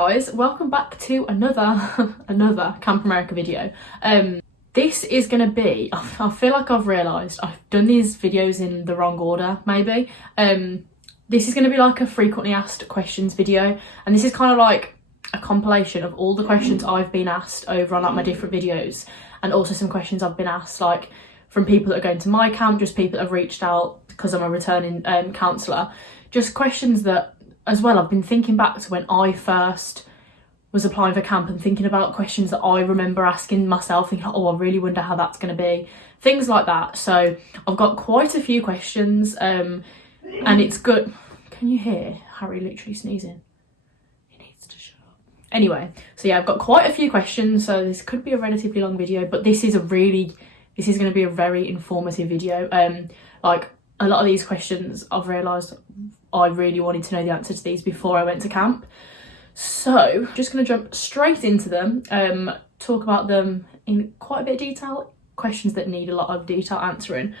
guys, welcome back to another Camp America video. This is gonna be, I feel like I've realised I've done these videos in the wrong order maybe. This is gonna be like a frequently asked questions video, and this is kind of like a compilation of all the questions I've been asked over on like my different videos, and also some questions I've been asked like from people that are going to my camp, just people that have reached out because I'm a returning counsellor. Just questions that, as well, I've been thinking back to when I first was applying for camp and thinking about questions that I remember asking myself, thinking, oh, I really wonder how that's going to be. Things like that. So I've got quite a few questions and it's good. Can you hear Harry literally sneezing? He needs to shut up. Anyway, so yeah, I've got quite a few questions. So this could be a relatively long video, but this is going to be a very informative video. Like a lot of these questions, I've realised I really wanted to know the answer to these before I went to camp. So just going to jump straight into them, talk about them in quite a bit of detail, questions that need a lot of detail answering.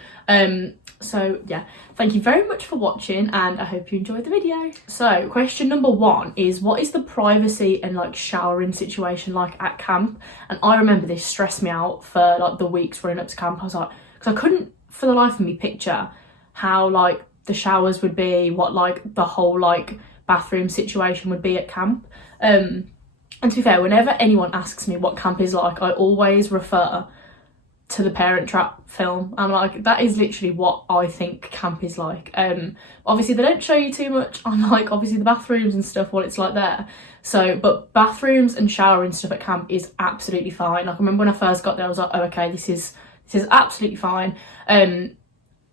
So yeah, thank you very much for watching and I hope you enjoyed the video. So question number one is, what is the privacy and like showering situation like at camp? And I remember this stressed me out for like the weeks running up to camp. I was like, because I couldn't for the life of me picture how like the showers would be, what like the whole like bathroom situation would be at camp. And to be fair, whenever anyone asks me what camp is like, I always refer to the Parent Trap film. I'm like, that is literally what I think camp is like. Obviously they don't show you too much on like obviously the bathrooms and stuff, what it's like there. So but bathrooms and showering stuff at camp is absolutely fine. Like I remember when I first got there, I was like, oh okay, this is absolutely fine.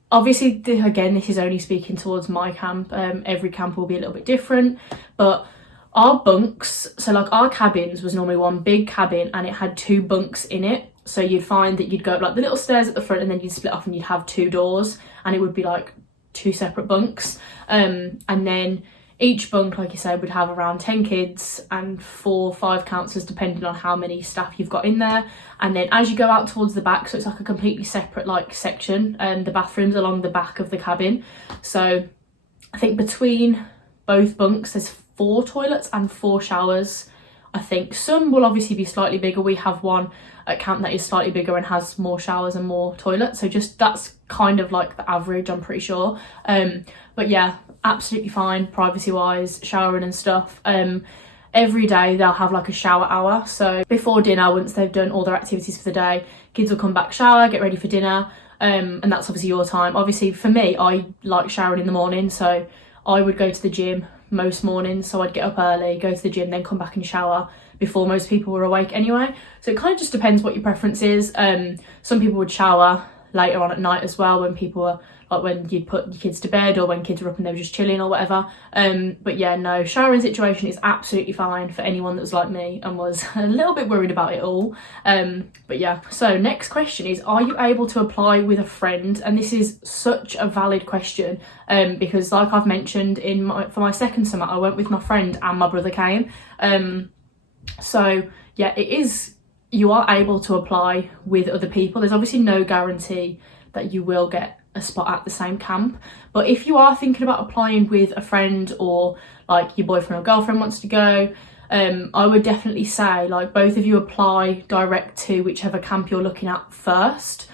Obviously, again, this is only speaking towards my camp. Every camp will be a little bit different, but our bunks, so like our cabins was normally one big cabin and it had two bunks in it. So you'd find that you'd go up like the little stairs at the front and then you'd split off and you'd have two doors and it would be like two separate bunks. And then each bunk, like you said, would have around 10 kids and 4 or 5 counsellors depending on how many staff you've got in there. And then as you go out towards the back, so it's like a completely separate like section, and the bathrooms along the back of the cabin. So I think between both bunks there's 4 toilets and 4 showers. I think some will obviously be slightly bigger. We have one at camp that is slightly bigger and has more showers and more toilets, so just that's kind of like the average, I'm pretty sure. But yeah, absolutely fine privacy wise, showering and stuff. Every day they'll have like a shower hour, so before dinner, once they've done all their activities for the day, kids will come back, shower, get ready for dinner, and that's obviously your time. Obviously for me, I like showering in the morning, so I would go to the gym most mornings, so I'd get up early, go to the gym, then come back and shower before most people were awake anyway. So it kind of just depends what your preference is. Some people would shower later on at night as well, when people were like, when you'd put your kids to bed or when kids were up and they were just chilling or whatever. But yeah, no, showering situation is absolutely fine for anyone that was like me and was a little bit worried about it all. But yeah, so next question is, are you able to apply with a friend? And this is such a valid question, because like I've mentioned for my second summer, I went with my friend and my brother came. So yeah, you are able to apply with other people. There's obviously no guarantee that you will get a spot at the same camp, but if you are thinking about applying with a friend, or like your boyfriend or girlfriend wants to go, I would definitely say like both of you apply direct to whichever camp you're looking at first,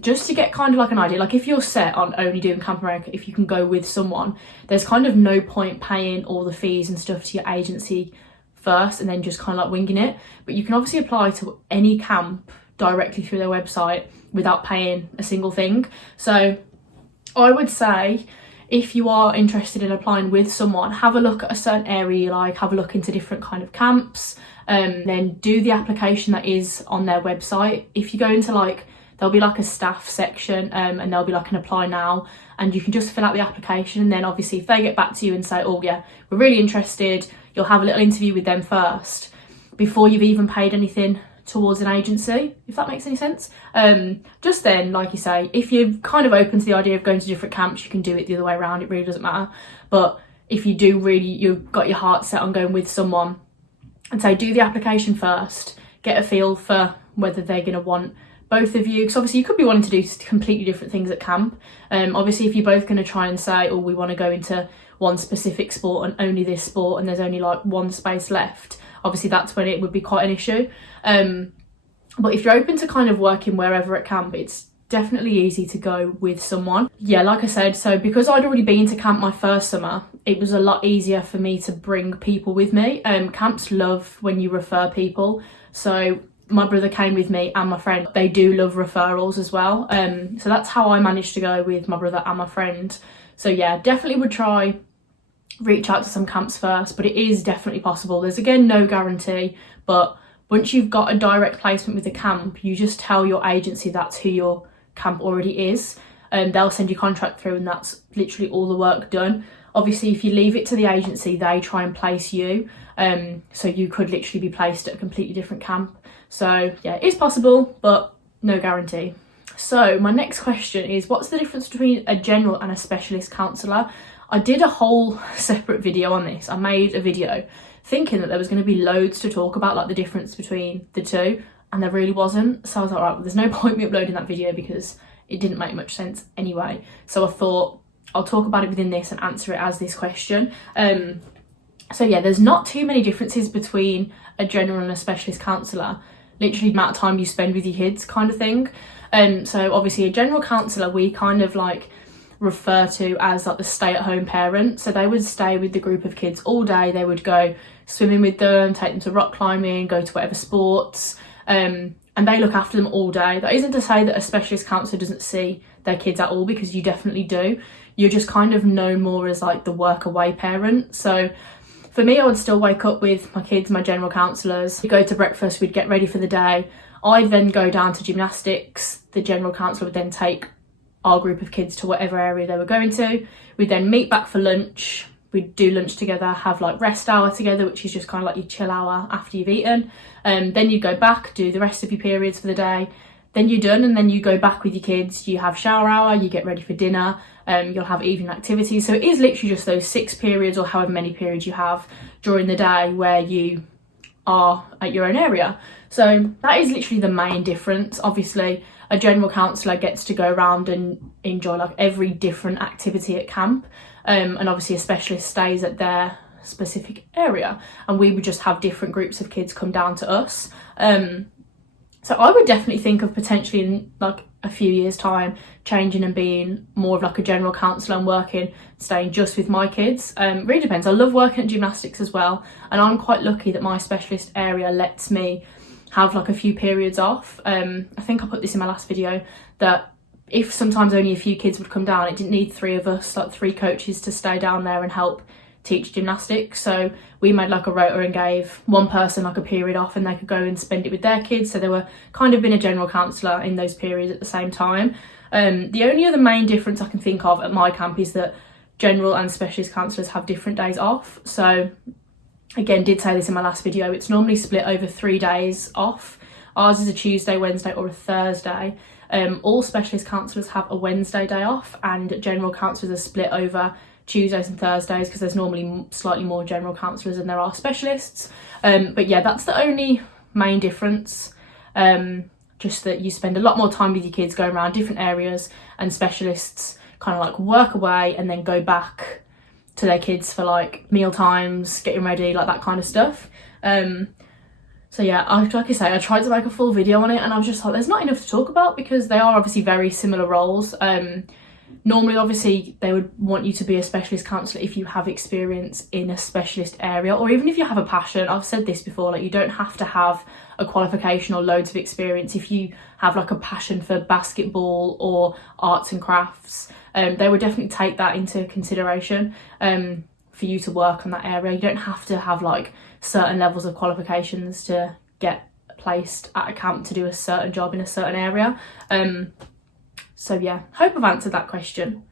just to get kind of like an idea. Like if you're set on only doing Camp America, if you can go with someone, there's kind of no point paying all the fees and stuff to your agency first and then just kind of like winging it. But you can obviously apply to any camp directly through their website without paying a single thing. So I would say if you are interested in applying with someone, have a look at a certain area you like, have a look into different kind of camps, then do the application that is on their website. If you go into like, there'll be like a staff section, and there'll be like an apply now, and you can just fill out the application, and then obviously if they get back to you and say, oh yeah, we're really interested, you'll have a little interview with them first before you've even paid anything towards an agency, if that makes any sense. Just then, like you say, if you're kind of open to the idea of going to different camps, you can do it the other way around, it really doesn't matter. But if you do really, you've got your heart set on going with someone, and say do the application first, get a feel for whether they're going to want both of you, because obviously you could be wanting to do completely different things at camp. Obviously if you're both going to try and say, oh, we want to go into one specific sport and only this sport, and there's only like one space left, obviously that's when it would be quite an issue. But if you're open to kind of working wherever at camp, it's definitely easy to go with someone. Yeah, like I said, so because I'd already been to camp my first summer, it was a lot easier for me to bring people with me. Camps love when you refer people, so my brother came with me and my friend. They do love referrals as well, so that's how I managed to go with my brother and my friend. So yeah, definitely would try reach out to some camps first, but it is definitely possible. There's again no guarantee, but once you've got a direct placement with the camp, you just tell your agency that's who your camp already is, and they'll send your contract through, and that's literally all the work done. Obviously, if you leave it to the agency, they try and place you, so you could literally be placed at a completely different camp. So yeah, it is possible, but no guarantee. So my next question is, what's the difference between a general and a specialist counsellor? I did a whole separate video on this. I made a video thinking that there was going to be loads to talk about, like the difference between the two, and there really wasn't. So I was like, right, well, there's no point me uploading that video because it didn't make much sense anyway. So I thought I'll talk about it within this and answer it as this question. So yeah, there's not too many differences between a general and a specialist counsellor. Literally the amount of time you spend with your kids kind of thing. So obviously a general counsellor, we kind of like refer to as like the stay-at-home parent. So they would stay with the group of kids all day. They would go swimming with them, take them to rock climbing, go to whatever sports, and they look after them all day. That isn't to say that a specialist counsellor doesn't see their kids at all, because you definitely do. You're just kind of known more as like the work away parent. So for me, I would still wake up with my kids, my general counsellors. We'd go to breakfast, we'd get ready for the day. I'd then go down to gymnastics. The general counsellor would then take our group of kids to whatever area they were going to. We'd then meet back for lunch. We'd do lunch together, have like rest hour together, which is just kind of like your chill hour after you've eaten. Then you go back, do the rest of your periods for the day. Then you're done, and then you go back with your kids. You have shower hour, you get ready for dinner. You'll have evening activities. So it is literally just those 6 periods or however many periods you have during the day where you are at your own area. So that is literally the main difference. Obviously, a general counsellor gets to go around and enjoy like every different activity at camp. And obviously a specialist stays at their specific area, and we would just have different groups of kids come down to us. So I would definitely think of potentially in like a few years time changing and being more of like a general counsellor and staying just with my kids. Really depends. I love working at gymnastics as well, and I'm quite lucky that my specialist area lets me have like a few periods off. I think I put this in my last video, that if sometimes only a few kids would come down, it didn't need 3 of us, like 3 coaches, to stay down there and help teach gymnastics. So we made like a rota and gave one person like a period off, and they could go and spend it with their kids. So they were kind of being a general counsellor in those periods at the same time. The only other main difference I can think of at my camp is that general and specialist counsellors have different days off. So again, did say this in my last video, it's normally split over 3 days off. Ours is a Tuesday, Wednesday or a Thursday. All specialist counsellors have a Wednesday day off, and general counsellors are split over Tuesdays and Thursdays, because there's normally slightly more general counsellors than there are specialists. But yeah, that's the only main difference. Just that you spend a lot more time with your kids going around different areas, and specialists kind of like work away and then go back to their kids for like meal times, getting ready, like that kind of stuff. So yeah, like I say, I tried to make a full video on it, and I was just like, there's not enough to talk about, because they are obviously very similar roles. Normally, obviously, they would want you to be a specialist counsellor if you have experience in a specialist area, or even if you have a passion. I've said this before, like you don't have to have a qualification or loads of experience. If you have like a passion for basketball or arts and crafts, they would definitely take that into consideration for you to work on that area. You don't have to have like certain levels of qualifications to get placed at a camp to do a certain job in a certain area. So yeah, hope I've answered that question.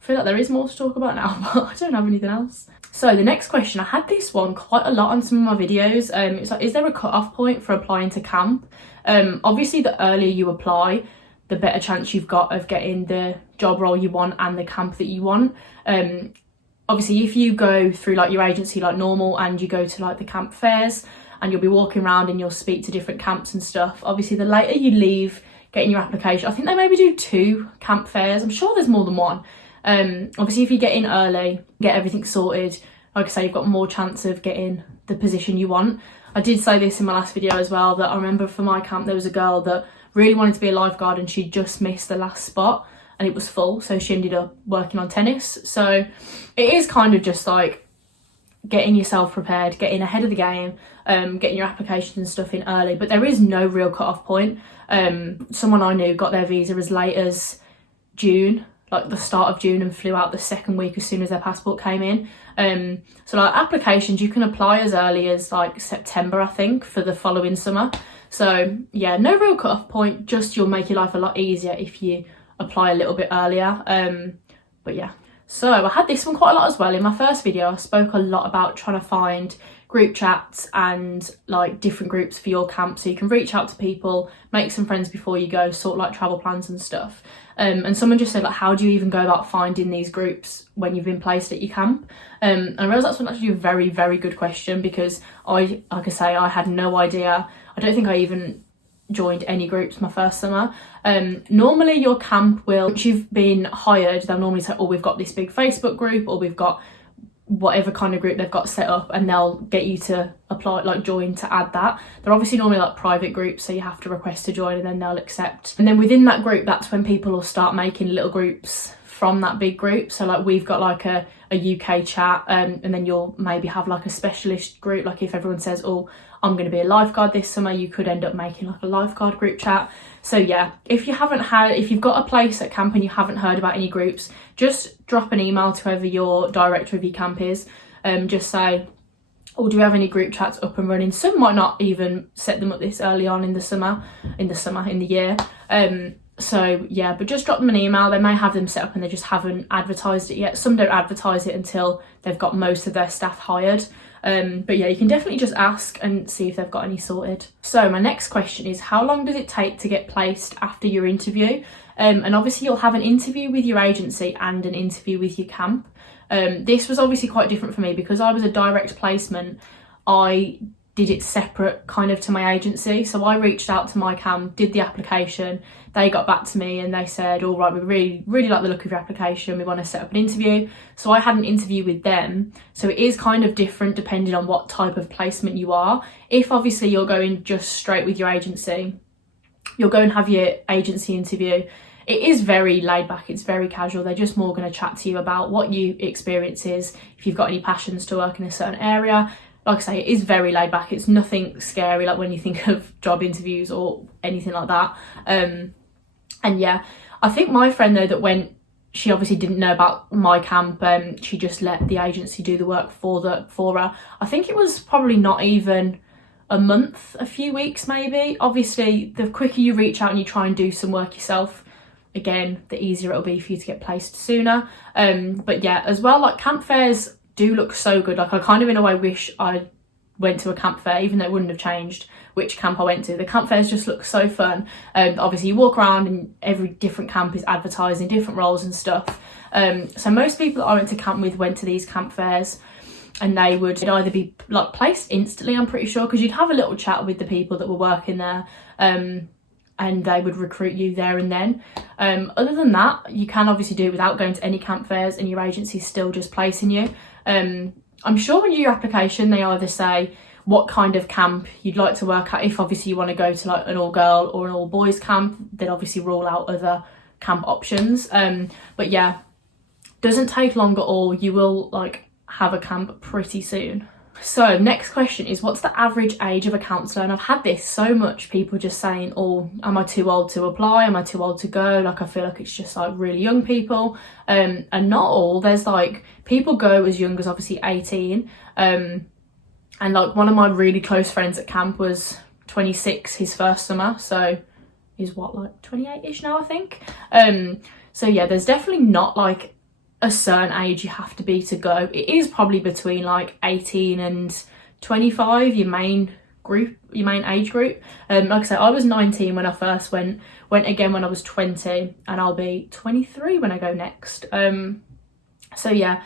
I feel like there is more to talk about now, but I don't have anything else. So the next question, I had this one quite a lot on some of my videos. It's like, is there a cut-off point for applying to camp? Obviously, the earlier you apply, the better chance you've got of getting the job role you want and the camp that you want. Obviously, if you go through like your agency like normal, and you go to like the camp fairs, and you'll be walking around and you'll speak to different camps and stuff, obviously the later you leave getting your application, I think they maybe do 2 camp fairs, I'm sure there's more than one. Obviously if you get in early, get everything sorted, like I say, you've got more chance of getting the position you want. I did say this in my last video as well, that I remember for my camp there was a girl that really wanted to be a lifeguard and she just missed the last spot and it was full, so she ended up working on tennis. So it is kind of just like getting yourself prepared, getting ahead of the game, getting your applications and stuff in early, but there is no real cut-off point. Someone I knew got their visa as late as June, like the start of June, and flew out the second week as soon as their passport came in. So like applications, you can apply as early as like September, I think, for the following summer. So yeah, no real cut-off point, just you'll make your life a lot easier if you apply a little bit earlier. But yeah. So I had this one quite a lot as well. In my first video, I spoke a lot about trying to find group chats and like different groups for your camp, so you can reach out to people, make some friends before you go, sort like travel plans and stuff. And someone just said, like, how do you even go about finding these groups when you've been placed at your camp? And I realised that's actually a very, very good question, because like I say, I had no idea. I don't think I even joined any groups my first summer. Normally your camp will, once you've been hired, they'll normally say, oh, we've got this big Facebook group, or we've got whatever kind of group they've got set up, and they'll get you to apply, like join, to add that. They're obviously normally like private groups, so you have to request to join and then they'll accept. And then within that group, that's when people will start making little groups from that big group. So like we've got like a UK chat, and then you'll maybe have like a specialist group. Like if everyone says, oh, I'm going to be a lifeguard this summer, you could end up making like a lifeguard group chat. So yeah, if you've got a place at camp and you haven't heard about any groups, just drop an email to whoever your director of your camp is. Just say, oh, do we have any group chats up and running? Some might not even set them up this early on in the year. So yeah, but just drop them an email. They may have them set up and they just haven't advertised it yet. Some don't advertise it until they've got most of their staff hired. But yeah, you can definitely just ask and see if they've got any sorted. So my next question is, how long does it take to get placed after your interview? And obviously you'll have an interview with your agency and an interview with your camp. This was obviously quite different for me because I was a direct placement. I did it separate kind of to my agency. So I reached out to my camp, did the application, they got back to me and they said, all right, we really, really like the look of your application, we want to set up an interview. So I had an interview with them. So it is kind of different depending on what type of placement you are. If obviously you're going just straight with your agency, you'll go and have your agency interview. It is very laid back, it's very casual. They're just more going to chat to you about what your experience is, if you've got any passions to work in a certain area. Like I say, it is very laid back. It's nothing scary like when you think of job interviews or anything like that. And yeah, I think my friend though that went, she obviously didn't know about my camp. She just let the agency do the work for her. I think it was probably not even a month, a few weeks maybe. Obviously, the quicker you reach out and you try and do some work yourself, again, the easier it'll be for you to get placed sooner. But yeah, as well, like camp fairs do look so good. Like I kind of in a way wish I went to a camp fair, even though it wouldn't have changed which camp I went to. The camp fairs just look so fun. Obviously you walk around and every different camp is advertising different roles and stuff. So most people that I went to camp with went to these camp fairs, and they would either be like placed instantly, I'm pretty sure, because you'd have a little chat with the people that were working there, and they would recruit you there and then. Other than that, you can obviously do it without going to any camp fairs, and your agency's still just placing you. I'm sure when you do your application, they either say what kind of camp you'd like to work at. If obviously you want to go to like an all girl or an all boys camp, then obviously rule out other camp options. But yeah, doesn't take long at all. You will like have a camp pretty soon. So next question is, what's the average age of a counsellor? And I've had this so much, people just saying, oh, am I too old to apply? Am I too old to go? Like I feel like it's just like really young people. And not all. There's like people go as young as obviously 18. And like one of my really close friends at camp was 26 his first summer. So he's what, like 28-ish now, I think. So yeah, there's definitely not like a certain age you have to be to go. It is probably between like 18 and 25, your main age group. Like I said, I was 19 when I first went again when I was 20, and I'll be 23 when I go next. So yeah,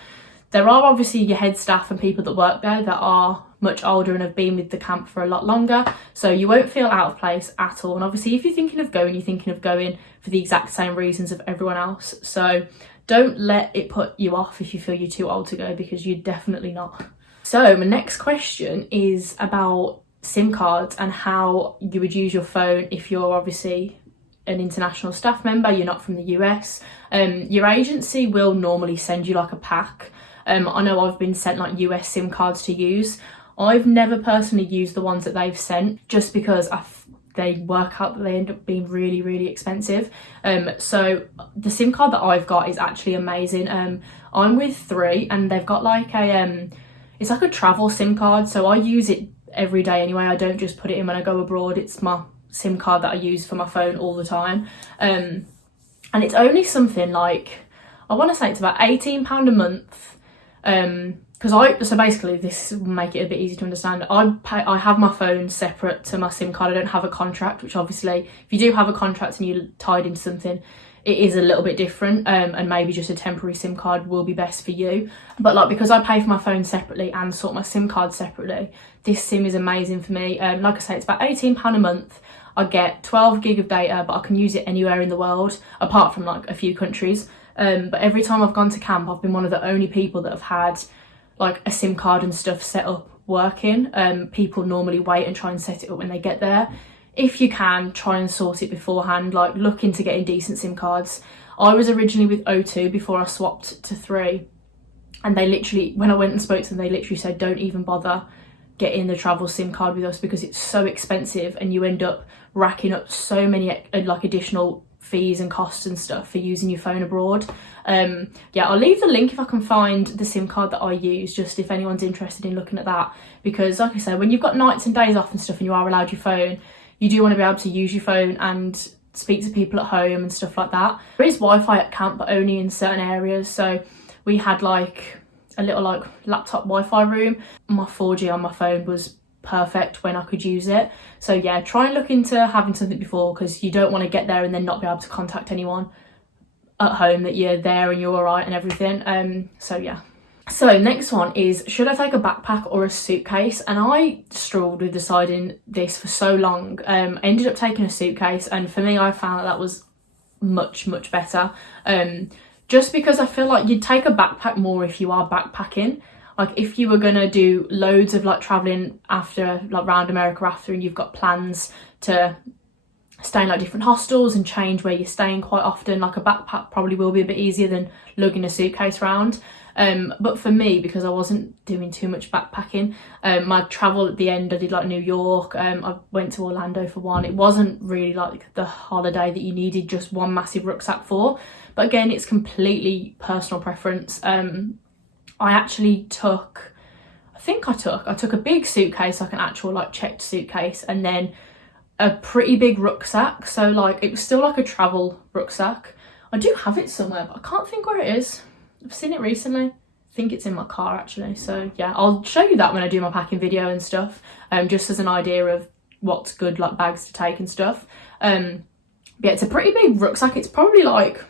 there are obviously your head staff and people that work there that are much older and have been with the camp for a lot longer, so you won't feel out of place at all. And obviously if you're thinking of going, you're thinking of going for the exact same reasons of everyone else, so don't let it put you off if you feel you're too old to go, because you're definitely not. So my next question is about SIM cards and how you would use your phone if you're obviously an international staff member, you're not from the US. Your agency will normally send you like a pack. I know I've been sent like US SIM cards to use. I've never personally used the ones that they've sent, just because they work out that they end up being really, really expensive. So the SIM card that I've got is actually amazing. I'm with Three, and they've got like it's like a travel SIM card, so I use it every day anyway. I don't just put it in when I go abroad. It's my SIM card that I use for my phone all the time. And it's only something like, I want to say it's about £18 a month. So basically this will make it a bit easy to understand. I have my phone separate to my SIM card. I don't have a contract, which obviously if you do have a contract and you're tied into something, it is a little bit different, and maybe just a temporary SIM card will be best for you. But like, because I pay for my phone separately and sort my SIM card separately, this SIM is amazing for me. Like I say, it's about £18 a month. I get 12 gig of data, but I can use it anywhere in the world, apart from like a few countries. But every time I've gone to camp, I've been one of the only people that have had like a SIM card and stuff set up working. People normally wait and try and set it up when they get there. If you can, try and sort it beforehand, like look into getting decent SIM cards. I was originally with O2 before I swapped to Three, and they literally, when I went and spoke to them, they literally said, don't even bother getting the travel SIM card with us, because it's so expensive and you end up racking up so many like additional fees and costs and stuff for using your phone abroad. Yeah, I'll leave the link if I can find the SIM card that I use, just if anyone's interested in looking at that, because like I said, when you've got nights and days off and stuff and you are allowed your phone, you do want to be able to use your phone and speak to people at home and stuff like that. There is Wi-Fi at camp, but only in certain areas. So we had like a little like laptop Wi-Fi room. My 4G on my phone was perfect when I could use it. So yeah, try and look into having something before, because you don't want to get there and then not be able to contact anyone at home that you're there and you're all right and everything. So yeah. So next one is, should I take a backpack or a suitcase? And I struggled with deciding this for so long. I ended up taking a suitcase, and for me, I found that was much, much better. Just because I feel like you'd take a backpack more if you are backpacking. Like if you were gonna do loads of like traveling after, like around America after, and you've got plans to stay in like different hostels and change where you're staying quite often, like a backpack probably will be a bit easier than lugging a suitcase around. But for me, because I wasn't doing too much backpacking, my travel at the end, I did like New York, I went to Orlando for one. It wasn't really like the holiday that you needed just one massive rucksack for. But again, it's completely personal preference. I actually took a big suitcase, like an actual like checked suitcase, and then a pretty big rucksack. So like it was still like a travel rucksack. I do have it somewhere, but I can't think where it is. I've seen it recently. I think it's in my car actually. So yeah, I'll show you that when I do my packing video and stuff, just as an idea of what's good like bags to take and stuff. But yeah, it's a pretty big rucksack. It's probably like,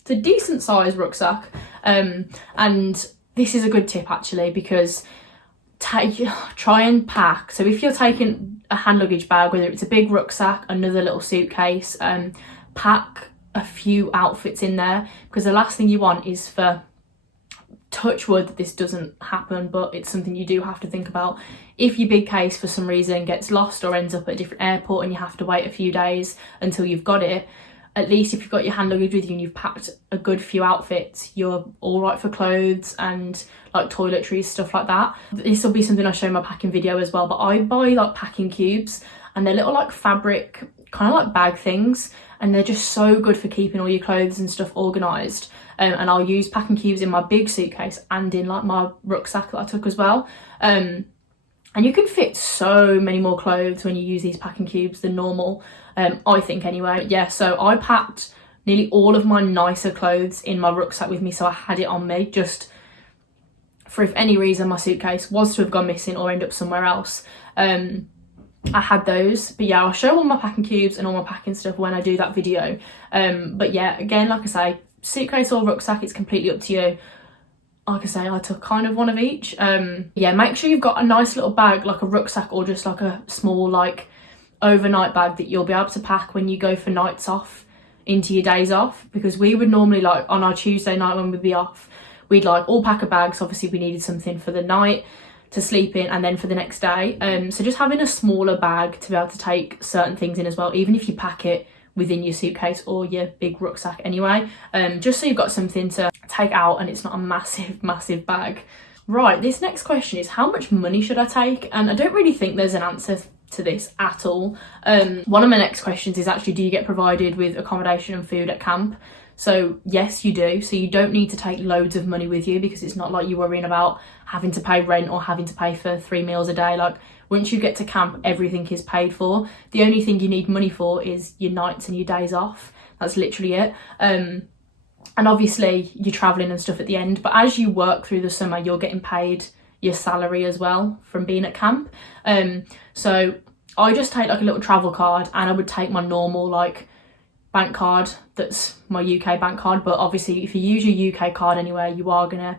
it's a decent sized rucksack. And this is a good tip actually, because try and pack. So if you're taking a hand luggage bag, whether it's a big rucksack, another little suitcase, pack a few outfits in there, because the last thing you want is for, touch wood that this doesn't happen, but it's something you do have to think about. If your big case for some reason gets lost or ends up at a different airport and you have to wait a few days until you've got it, at least if you've got your hand luggage with you and you've packed a good few outfits, you're all right for clothes and like toiletries, stuff like that. This will be something I show in my packing video as well, but I buy like packing cubes, and they're little like fabric kind of like bag things, and they're just so good for keeping all your clothes and stuff organised. And I'll use packing cubes in my big suitcase and in like my rucksack that I took as well. And you can fit so many more clothes when you use these packing cubes than normal, I think anyway. Yeah, so I packed nearly all of my nicer clothes in my rucksack with me, so I had it on me just for if any reason my suitcase was to have gone missing or end up somewhere else. I had those. But yeah, I'll show all my packing cubes and all my packing stuff when I do that video. But yeah, again, like I say, suitcase or rucksack, it's completely up to you. Like I say, I took kind of one of each. Yeah, make sure you've got a nice little bag, like a rucksack or just like a small like overnight bag that you'll be able to pack when you go for nights off into your days off, because we would normally, like on our Tuesday night when we'd be off, we'd like all pack a bag. So obviously we needed something for the night to sleep in and then for the next day. So just having a smaller bag to be able to take certain things in as well, even if you pack it within your suitcase or your big rucksack anyway, just so you've got something to take out and it's not a massive bag. Right, this next question is, how much money should I take? And I don't really think there's an answer to this at all. One of my next questions is actually, do you get provided with accommodation and food at camp? So yes, you do. So you don't need to take loads of money with you, because it's not like you're worrying about having to pay rent or having to pay for 3 meals a day. Like once you get to camp, everything is paid for. The only thing you need money for is your nights and your days off. That's literally it. And obviously you're traveling and stuff at the end, but as you work through the summer, you're getting paid your salary as well from being at camp. So I just take like a little travel card, and I would take my normal like bank card, that's my UK bank card. But obviously if you use your UK card anywhere, you are gonna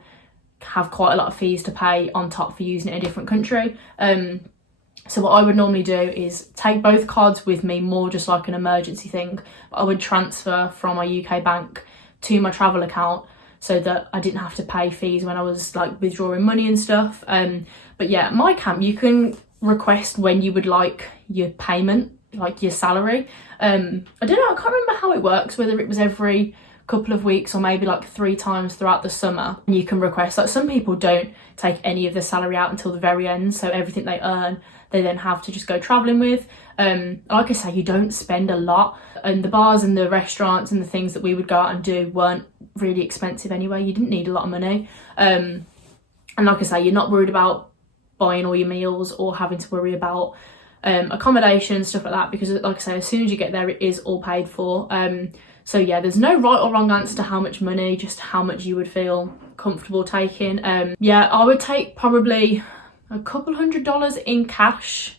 have quite a lot of fees to pay on top for using it in a different country. So what I would normally do is take both cards with me, more just like an emergency thing. But I would transfer from my UK bank to my travel account so that I didn't have to pay fees when I was like withdrawing money and stuff. But yeah, at my camp you can request when you would like your payment, like your salary. I don't know, I can't remember how it works, whether it was every couple of weeks or maybe like 3 times throughout the summer. And you can request, like some people don't take any of the salary out until the very end, so everything they earn they then have to just go travelling with. Like I say, you don't spend a lot, and the bars and the restaurants and the things that we would go out and do weren't really expensive anyway. You didn't need a lot of money, and like I say, you're not worried about buying all your meals or having to worry about accommodation and stuff like that, because like I say, as soon as you get there it is all paid for. So yeah, there's no right or wrong answer to how much money, just how much you would feel comfortable taking. Yeah, I would take probably a couple $100 in cash,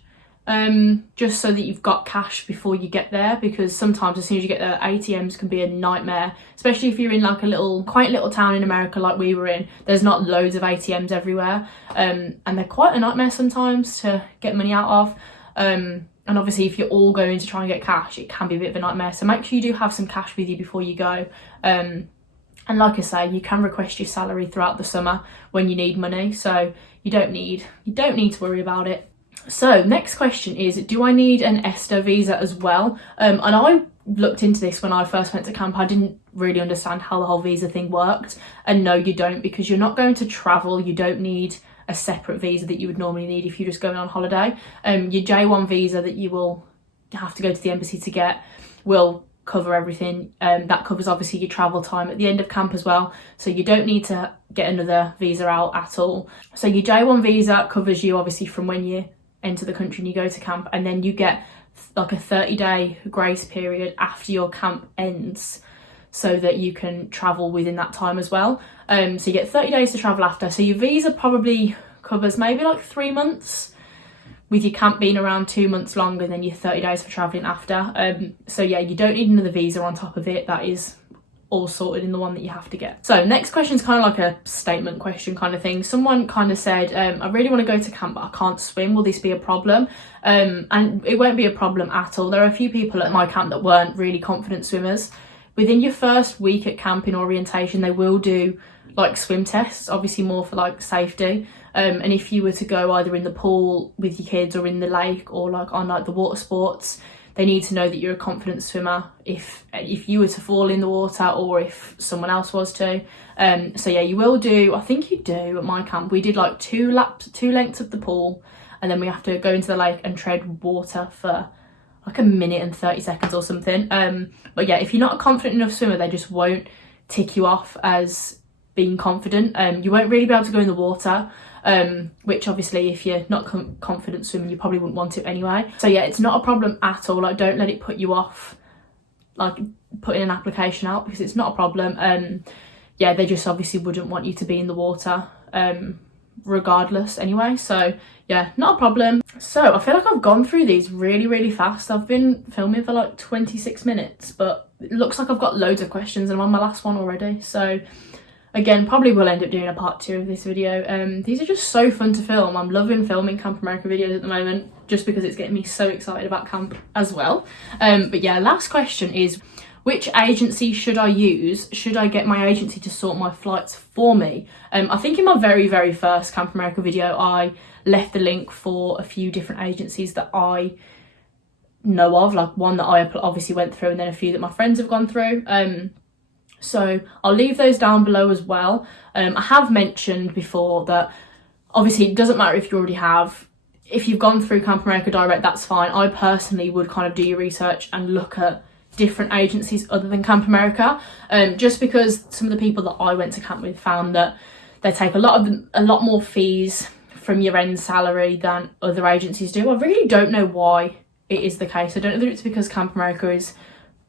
just so that you've got cash before you get there, because sometimes as soon as you get there, ATMs can be a nightmare, especially if you're in like a quaint little town in America like we were in. There's not loads of ATMs everywhere, and they're quite a nightmare sometimes to get money out of. And obviously if you're all going to try and get cash, it can be a bit of a nightmare, so make sure you do have some cash with you before you go. And like I say, you can request your salary throughout the summer when you need money, so you don't need to worry about it. So next question is, do I need an ESTA visa as well? And I looked into this when I first went to camp. I didn't really understand how the whole visa thing worked, and no, you don't, because you're not going to travel. You don't need a separate visa that you would normally need if you're just going on holiday. Your J1 visa that you will have to go to the embassy to get will cover everything. That covers obviously your travel time at the end of camp as well, so you don't need to get another visa out at all. So your J1 visa covers you obviously from when you enter the country and you go to camp, and then you get like a 30-day grace period after your camp ends, so that you can travel within that time as well. So you get 30 days to travel after, so your visa probably covers maybe like 3 months, with your camp being around 2 months longer than your 30 days for travelling after. So yeah, you don't need another visa on top of it. That is all sorted in the one that you have to get. So next question is kind of like a statement question kind of thing. Someone kind of said, I really want to go to camp but I can't swim, will this be a problem? And it won't be a problem at all. There are a few people at my camp that weren't really confident swimmers. Within your first week at camp in orientation, they will do like swim tests, obviously more for like safety. And if you were to go either in the pool with your kids or in the lake or like on like the water sports, they need to know that you're a confident swimmer if you were to fall in the water or if someone else was to. So yeah, you will do, I think you do at my camp, we did like 2 lengths of the pool, and then we have to go into the lake and tread water for like a minute and 30 seconds or something. But yeah, if you're not a confident enough swimmer, they just won't tick you off as being confident. You won't really be able to go in the water, which obviously if you're not confident swimming, you probably wouldn't want to anyway. So yeah, it's not a problem at all. Like, don't let it put you off like putting an application out, because it's not a problem. Yeah, they just obviously wouldn't want you to be in the water regardless anyway, so yeah, not a problem. So I feel like I've gone through these really fast. I've been filming for like 26 minutes, but it looks like I've got loads of questions and I'm on my last one already. So again, probably will end up doing a part 2 of this video. These are just so fun to film. I'm loving filming Camp America videos at the moment, just because it's getting me so excited about camp as well. But yeah, last question is, which agency should I use? Should I get my agency to sort my flights for me? I think in my very first Camp America video, I left the link for a few different agencies that I know of, like one that I obviously went through and then a few that my friends have gone through. So I'll leave those down below as well. I have mentioned before that obviously it doesn't matter if you already have. If you've gone through Camp America Direct, that's fine. I personally would kind of do your research and look at different agencies other than Camp America, just because some of the people that I went to camp with found that they take a lot more fees from your end salary than other agencies do. I really don't know why it is the case. I don't know if it's because Camp America is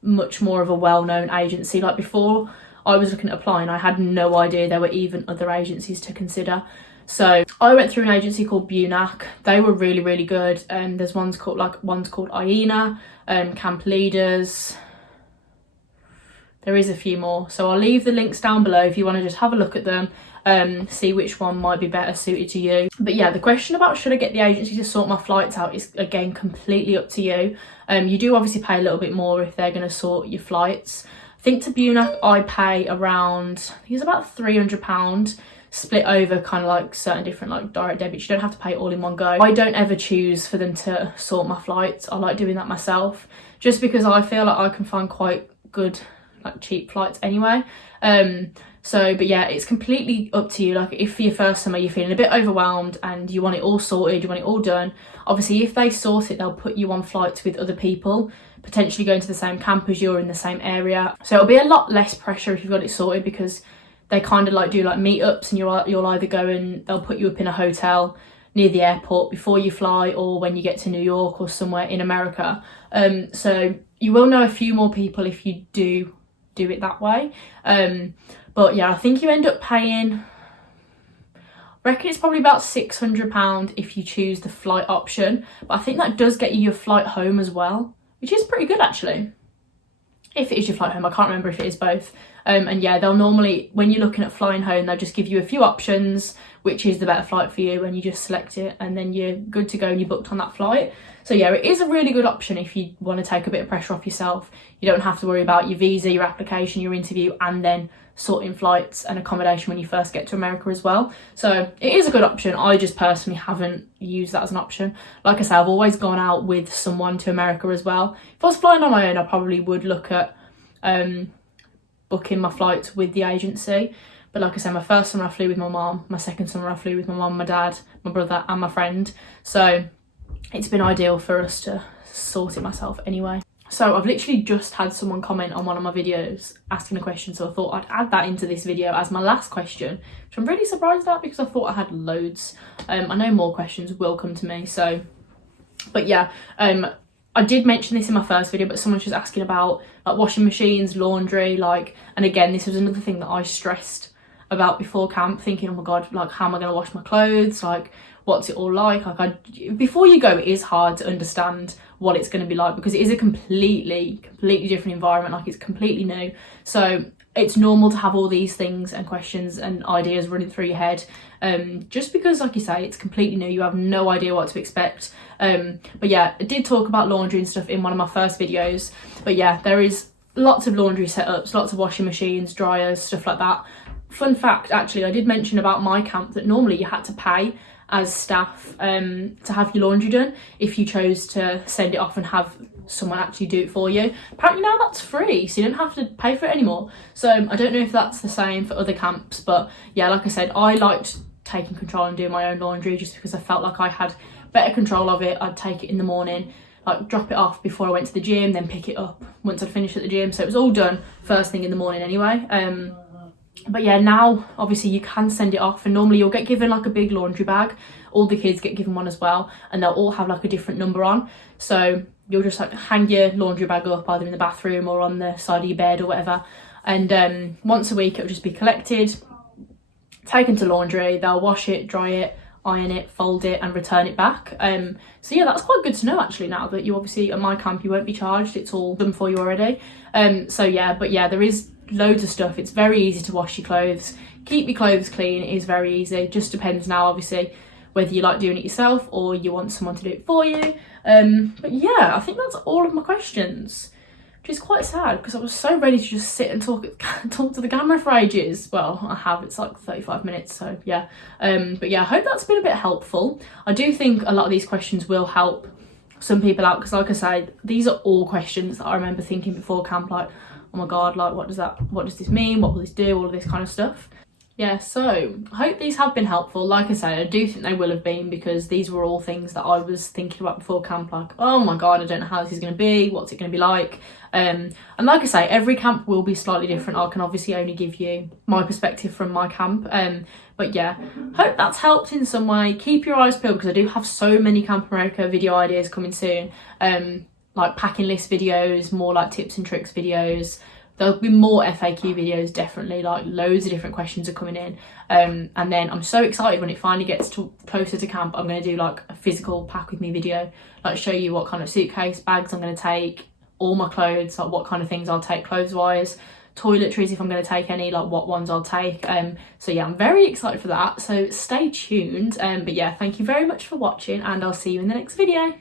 much more of a well-known agency. Like before I was looking at applying, I had no idea there were even other agencies to consider. So I went through an agency called Bunac. They were really good. There's one's called Iena, Camp Leaders. There is a few more, so I'll leave the links down below if you want to just have a look at them, see which one might be better suited to you. But yeah, the question about should I get the agency to sort my flights out is again completely up to you. You do obviously pay a little bit more if they're going to sort your flights. I think to Bunac I pay around, I think it's about £300 split over kind of like certain different like direct debits. You don't have to pay it all in one go. I don't ever choose for them to sort my flights. I like doing that myself just because I feel like I can find quite good like cheap flights anyway. But yeah, it's completely up to you. Like if for your first summer you're feeling a bit overwhelmed and you want it all sorted, you want it all done, obviously if they sort it, they'll put you on flights with other people, potentially going to the same camp as you or in the same area. So it'll be a lot less pressure if you've got it sorted, because they kind of like do like meetups, and you'll either go and they'll put you up in a hotel near the airport before you fly, or when you get to New York or somewhere in America. So you will know a few more people if you do it that way. But yeah, I think you end up paying, I reckon it's probably about £600 if you choose the flight option, but I think that does get you your flight home as well, which is pretty good actually. If it is your flight home, I can't remember if it is both. And yeah, they'll normally, when you're looking at flying home, they'll just give you a few options, which is the better flight for you, and you just select it and then you're good to go and you're booked on that flight. So yeah, it is a really good option if you want to take a bit of pressure off yourself. You don't have to worry about your visa, your application, your interview, and then sorting flights and accommodation when you first get to America as well. So it is a good option. I just personally haven't used that as an option. Like I said, I've always gone out with someone to America as well. If I was flying on my own, I probably would look at booking my flights with the agency. But like I said, my first summer I flew with my mum, my second summer I flew with my mum, my dad, my brother and my friend. So it's been ideal for us to sort it myself anyway. So I've literally just had someone comment on one of my videos asking a question, so I thought I'd add that into this video as my last question, which I'm really surprised at because I thought I had loads. I know more questions will come to me, so, but yeah, I did mention this in my first video, but someone's just asking about like washing machines, laundry, like, and again, this was another thing that I stressed about before camp, thinking, oh my god, like how am I going to wash my clothes, like what's it all like? Before you go, it is hard to understand what it's going to be like, because it is a completely different environment, like it's completely new. So it's normal to have all these things and questions and ideas running through your head, just because, like you say, it's completely new, you have no idea what to expect. But yeah, I did talk about laundry and stuff in one of my first videos, but yeah, there is lots of laundry setups, lots of washing machines, dryers, stuff like that. Fun fact, actually, I did mention about my camp that normally you had to pay as staff to have your laundry done if you chose to send it off and have someone actually do it for you. Apparently now that's free, so you don't have to pay for it anymore. So I don't know if that's the same for other camps, but yeah, like I said, I liked taking control and doing my own laundry just because I felt like I had better control of it. I'd take it in the morning, like drop it off before I went to the gym, then pick it up once I'd finished at the gym, so it was all done first thing in the morning anyway. But yeah, now obviously you can send it off, and normally you'll get given like a big laundry bag. All the kids get given one as well, and they'll all have like a different number on, so you'll just like hang your laundry bag up either in the bathroom or on the side of your bed or whatever, and once a week it'll just be collected, taken to laundry, they'll wash it, dry it, iron it, fold it and return it back. So yeah, that's quite good to know actually, now that you obviously at my camp you won't be charged, it's all done for you already. So yeah, but yeah, there is loads of stuff. It's very easy to wash your clothes, keep your clothes clean. It is very easy, just depends now obviously whether you like doing it yourself or you want someone to do it for you. But yeah, I think that's all of my questions. which is quite sad because I was so ready to just sit and talk to the camera for ages. Well, I have, it's like 35 minutes, so yeah. But yeah, I hope that's been a bit helpful. I do think a lot of these questions will help some people out, because like I said, these are all questions that I remember thinking before camp, like, oh my god, like what does this mean, what will this do, all of this kind of stuff. Yeah, so I hope these have been helpful. Like I said, I do think they will have been, because these were all things that I was thinking about before camp, like, oh my god, I don't know how this is going to be, what's it going to be like. And like I say, every camp will be slightly different. I can obviously only give you my perspective from my camp, but yeah, hope that's helped in some way. Keep your eyes peeled, because I do have so many Camp America video ideas coming soon, like packing list videos, more like tips and tricks videos. There'll be more FAQ videos, definitely, like loads of different questions are coming in. And then I'm so excited when it finally gets closer to camp. I'm going to do like a physical pack with me video, like show you what kind of suitcase, bags I'm going to take, all my clothes, like what kind of things I'll take clothes wise, toiletries if I'm going to take any, like what ones I'll take. So yeah, I'm very excited for that, so stay tuned. But yeah, thank you very much for watching, and I'll see you in the next video.